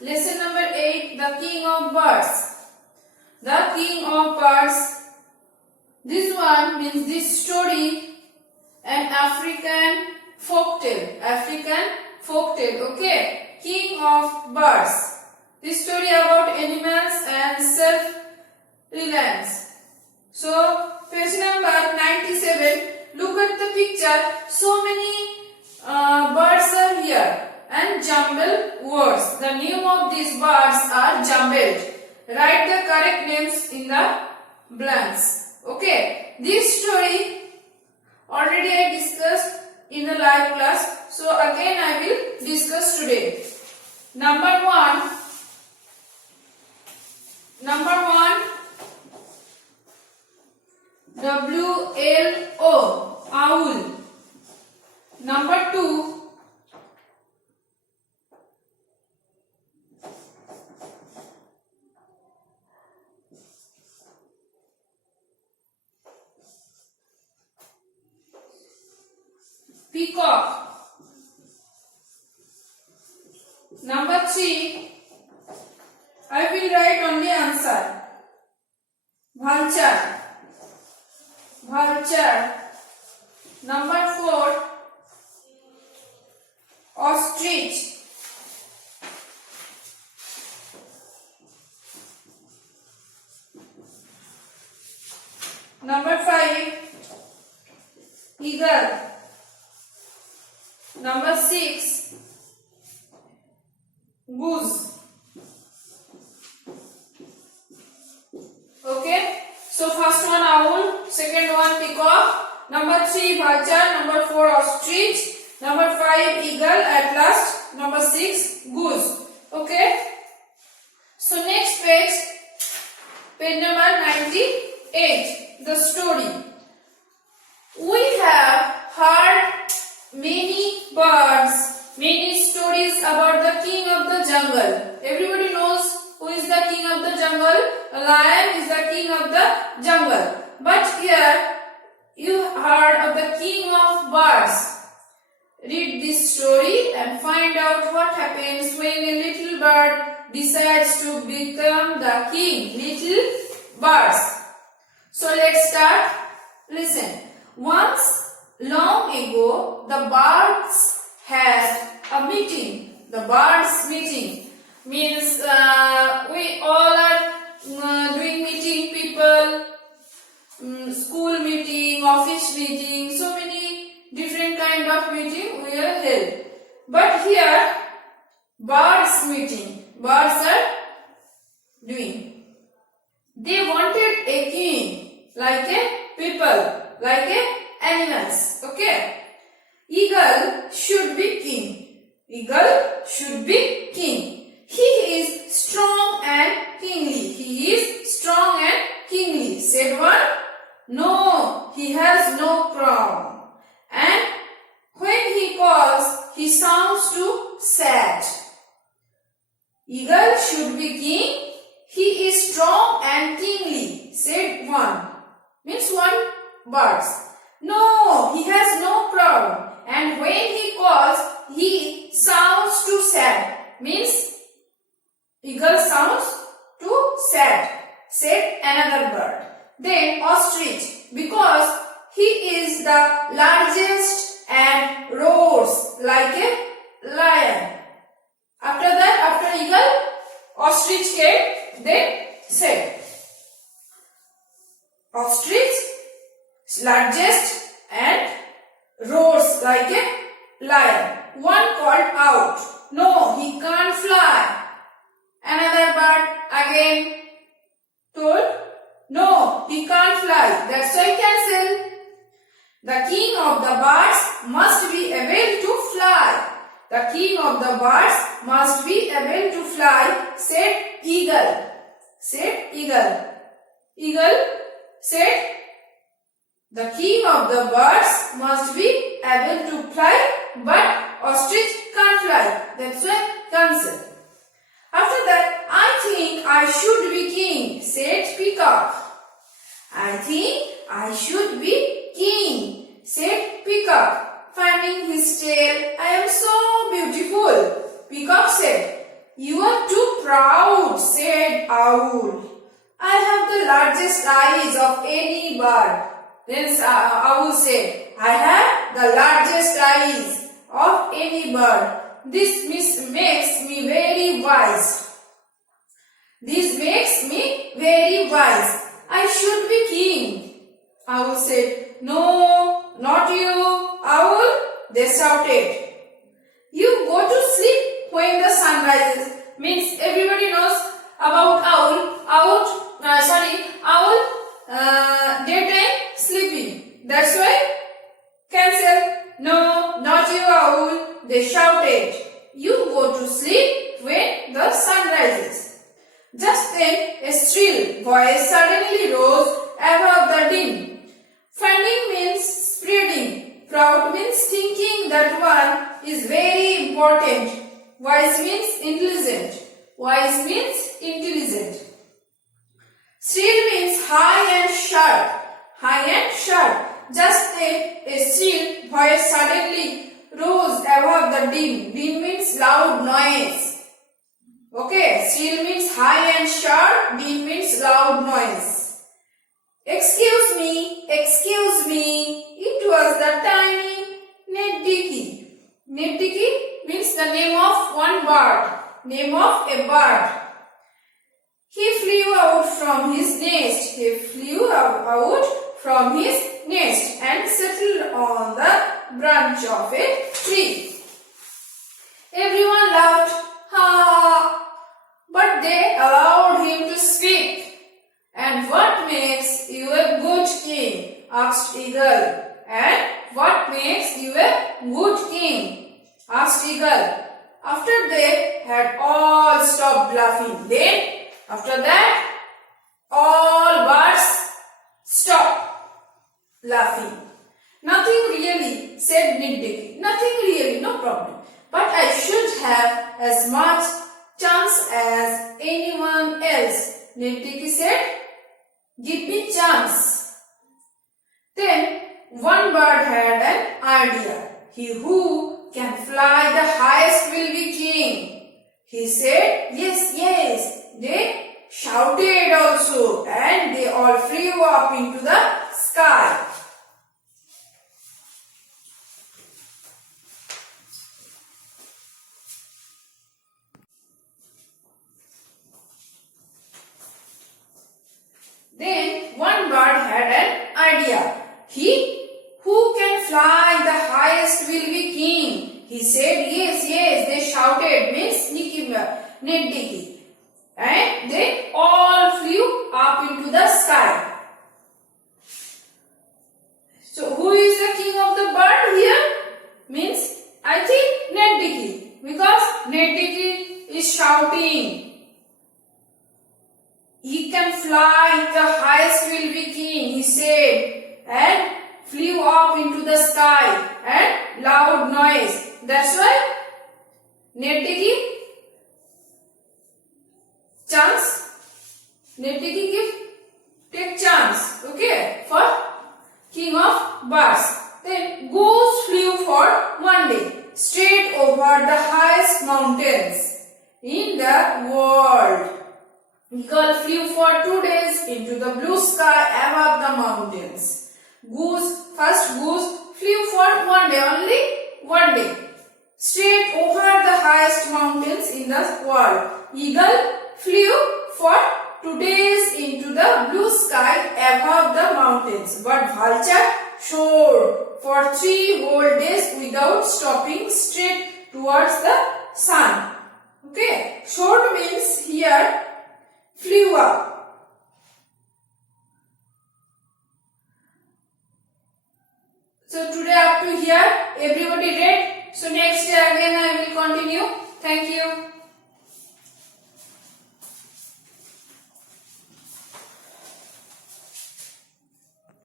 Lesson number 8, the king of birds. The king of birds. This one means this story, an African folktale. African folktale, okay? King of birds. This story about animals and self-reliance. So, page number 97. Look at the picture. So many birds are here and jumbled words. The name of these birds are jumbled. Write the correct names in the blanks. Okay. This story already I discussed in the live class. So again I will discuss today. Number one, WLO, owl. Number 2, peacock. Number 3, I will write only answer. Vulture. Vulture. Number 4, ostrich. Number 5, eagle. Number 6, goose. Okay. So first one owl, second one peacock, number 3 vulture, number 4 ostrich, number 5 eagle, at last number 6 goose. Okay. So next page, page number 98, the story. We have heard many birds, many stories about the king of the jungle. Everybody knows who is the king of the jungle? A lion is the king of the jungle. But here you heard of the king of birds. Read this story and find out what happens when a little bird decides to become the king. Little birds. So let's start. Listen. Once long ago, the birds had a meeting. The birds meeting means we all are doing meeting, people, school meeting, office meeting, so many different kind of meeting we are held. But here birds meeting, birds are doing. They wanted a king, like a people, like a animals. Okay. Eagle should be king. Eagle should be king. He is strong and kingly. He is strong and kingly. Said one. No, he has no crown. And when he calls, he sounds too sad. Eagle should be king. He is strong and kingly. Said one. Means one birds. No, he has no crown. And when he calls, he sounds too sad. Means eagle sounds too sad. Said another bird. Then ostrich, because he is the largest and roars like a lion. After that, after eagle, ostrich came. Then said, ostrich largest and roars like a lion. One called out, no, he can't fly. Another bird again told, no, he can't fly. That's why cancel. The king of the birds must be able to fly. The king of the birds must be able to fly, said eagle. Said eagle. Eagle said, the king of the birds must be able to fly, but ostrich can't fly. That's why cancel. After that, I think I should be king, said peacock. I think I should be king, said peacock, fanning his tail. I am so beautiful. Peacock said, You are too proud, said Owl. I have the largest eyes of any bird. Then Owl said, I have the largest eyes of any bird. This makes me very wise. This makes me very wise. I should be king. Owl said, No, not you, Owl. They shouted. You go to sleep when the sun rises. Means everybody knows about owl. Owl, daytime sleeping. That's why cancel. No, not you, Owl. They shouted. You go to sleep when the sun rises. Just then a shrill voice suddenly rose above the din. Fanning means spreading. Proud means thinking that one is very important. Wise means intelligent. Wise means intelligent. Shrill means high and sharp. High and sharp. Just then a shrill voice suddenly rose above the din. Din means loud noise. Okay, shrill means high and sharp. Din means loud noise. Excuse me, excuse me. It was the tiny Neddicky. Neddicky means the name of one bird. Name of a bird. He flew out from his nest. He flew out from his nest and settled on the branch of a tree. Everyone laughed, ha! But they allowed him to speak. And what makes you a good king? Asked Eagle. And what makes you a good king? Asked Eagle. After they had all stopped laughing, then after that all birds stopped laughing. Nothing really, said Nitdicky. Nothing really, no problem. But I should have as much chance as anyone else. Nitdicky said, give me chance. Then one bird had an idea. He who can fly the highest will be king. He said, yes, yes. They shouted also, and they all flew up into the sky. Then one bird had an idea. He who can fly the highest will be king. He said, yes, yes. They shouted, means Nitdicky. And they all flew up into the sky. So who is the king of the bird here? Means I think Nitdicky, because Nitdicky is shouting. He can fly, the highest will be king, he said, and flew up into the sky and loud noise. That's why Nitdicky chance. Nitdicky take chance, okay, for king of birds. Then goose flew for one day straight over the highest mountains in the world. Eagle flew for 2 days into the blue sky above the mountains. First goose flew for one day, only one day, straight over the highest mountains in the world. Eagle flew for 2 days into the blue sky above the mountains. But vulture soared for 3 whole days without stopping straight towards the sun. Okay, soared means here flew up. So today up to here, everybody read. So next day again I will continue. Thank you.